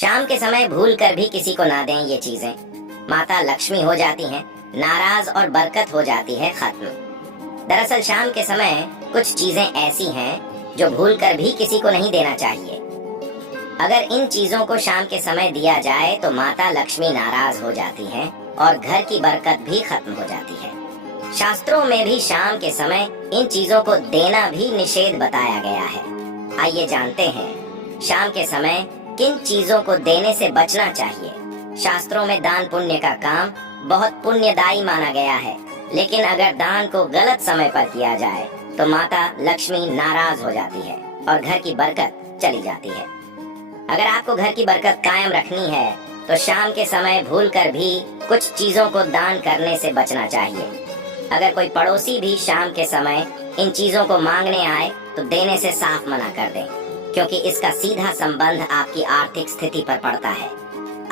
शाम के समय भूल कर भी किसी को ना दें ये चीजें। माता लक्ष्मी हो जाती हैं नाराज और बरकत हो जाती है खत्म। दरअसल शाम के समय कुछ चीजें ऐसी हैं जो भूल कर भी किसी को नहीं देना चाहिए। अगर इन चीजों को शाम के समय दिया जाए तो माता लक्ष्मी नाराज हो जाती हैं और घर की बरकत भी खत्म हो जाती है। शास्त्रों में भी शाम के समय इन चीजों को देना भी निषेध बताया गया है। आइए जानते हैं शाम के समय किन चीजों को देने से बचना चाहिए। शास्त्रों में दान पुण्य का काम बहुत पुण्यदायी माना गया है, लेकिन अगर दान को गलत समय पर किया जाए तो माता लक्ष्मी नाराज हो जाती है और घर की बरकत चली जाती है। अगर आपको घर की बरकत कायम रखनी है तो शाम के समय भूल कर भी कुछ चीजों को दान करने से बचना चाहिए। अगर कोई पड़ोसी भी शाम के समय इन चीजों को मांगने आए तो देने से साफ मना कर दें, क्योंकि इसका सीधा संबंध आपकी आर्थिक स्थिति पर पड़ता है।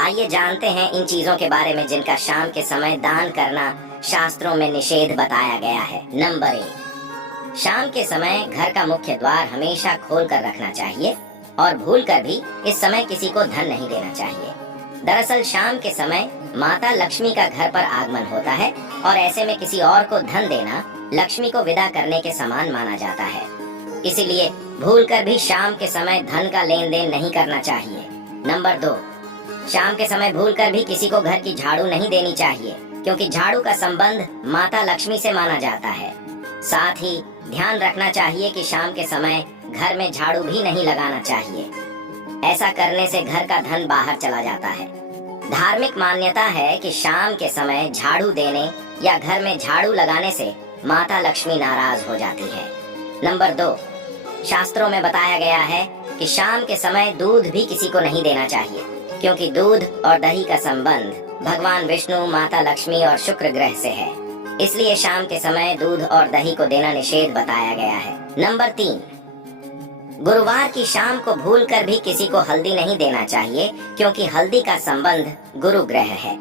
आइए जानते हैं इन चीजों के बारे में जिनका शाम के समय दान करना शास्त्रों में निषेध बताया गया है। नंबर 1, शाम के समय घर का मुख्य द्वार हमेशा खोल कर रखना चाहिए और भूल कर भी इस समय किसी को धन नहीं देना चाहिए। दरअसल शाम के समय माता लक्ष्मी का घर पर आगमन होता है और ऐसे में किसी और को धन देना लक्ष्मी को विदा करने के समान माना जाता है। इसीलिए भूल कर भी शाम के समय धन का लेन देन नहीं करना चाहिए। नंबर 2, शाम के समय भूल कर भी किसी को घर की झाड़ू नहीं देनी चाहिए, क्योंकि झाड़ू का संबंध माता लक्ष्मी से माना जाता है। साथ ही ध्यान रखना चाहिए कि शाम के समय घर में झाड़ू भी नहीं लगाना चाहिए। ऐसा करने से घर का धन बाहर चला जाता है। धार्मिक मान्यता है कि शाम के समय झाड़ू देने या घर में झाड़ू लगाने से माता लक्ष्मी नाराज हो जाती है। नंबर 2, शास्त्रों में बताया गया है कि शाम के समय दूध भी किसी को नहीं देना चाहिए, क्योंकि दूध और दही का संबंध भगवान विष्णु, माता लक्ष्मी और शुक्र ग्रह से है। इसलिए शाम के समय दूध और दही को देना निषेध बताया गया है। नंबर 3, गुरुवार की शाम को भूल कर भी किसी को हल्दी नहीं देना चाहिए, क्योंकि हल्दी का संबंध गुरु ग्रह है।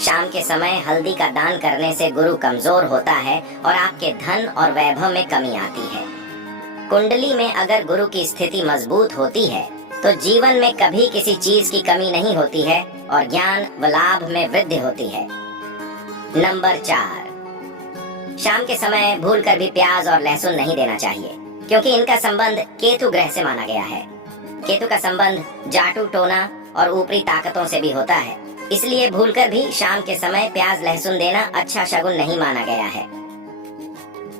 शाम के समय हल्दी का दान करने से गुरु कमजोर होता है और आपके धन और वैभव में कमी आती है। कुंडली में अगर गुरु की स्थिति मजबूत होती है तो जीवन में कभी किसी चीज की कमी नहीं होती है और ज्ञान व लाभ में वृद्धि होती है। नंबर 4, शाम के समय भूल कर भी प्याज और लहसुन नहीं देना चाहिए, क्योंकि इनका संबंध केतु ग्रह से माना गया है। केतु का संबंध जाटू टोना और ऊपरी ताकतों से भी होता है। इसलिए भूलकर भी शाम के समय प्याज लहसुन देना अच्छा शगुन नहीं माना गया है।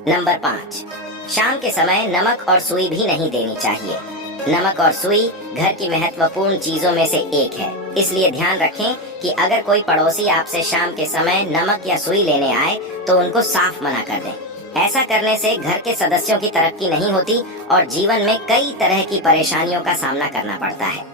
नंबर 5, शाम के समय नमक और सुई भी नहीं देनी चाहिए। नमक और सुई घर की महत्वपूर्ण चीजों में से एक है। इसलिए ध्यान रखें कि अगर कोई पड़ोसी आपसे शाम के समय नमक या सुई लेने आए तो उनको साफ मना कर दें। ऐसा करने से घर के सदस्यों की तरक्की नहीं होती और जीवन में कई तरह की परेशानियों का सामना करना पड़ता है।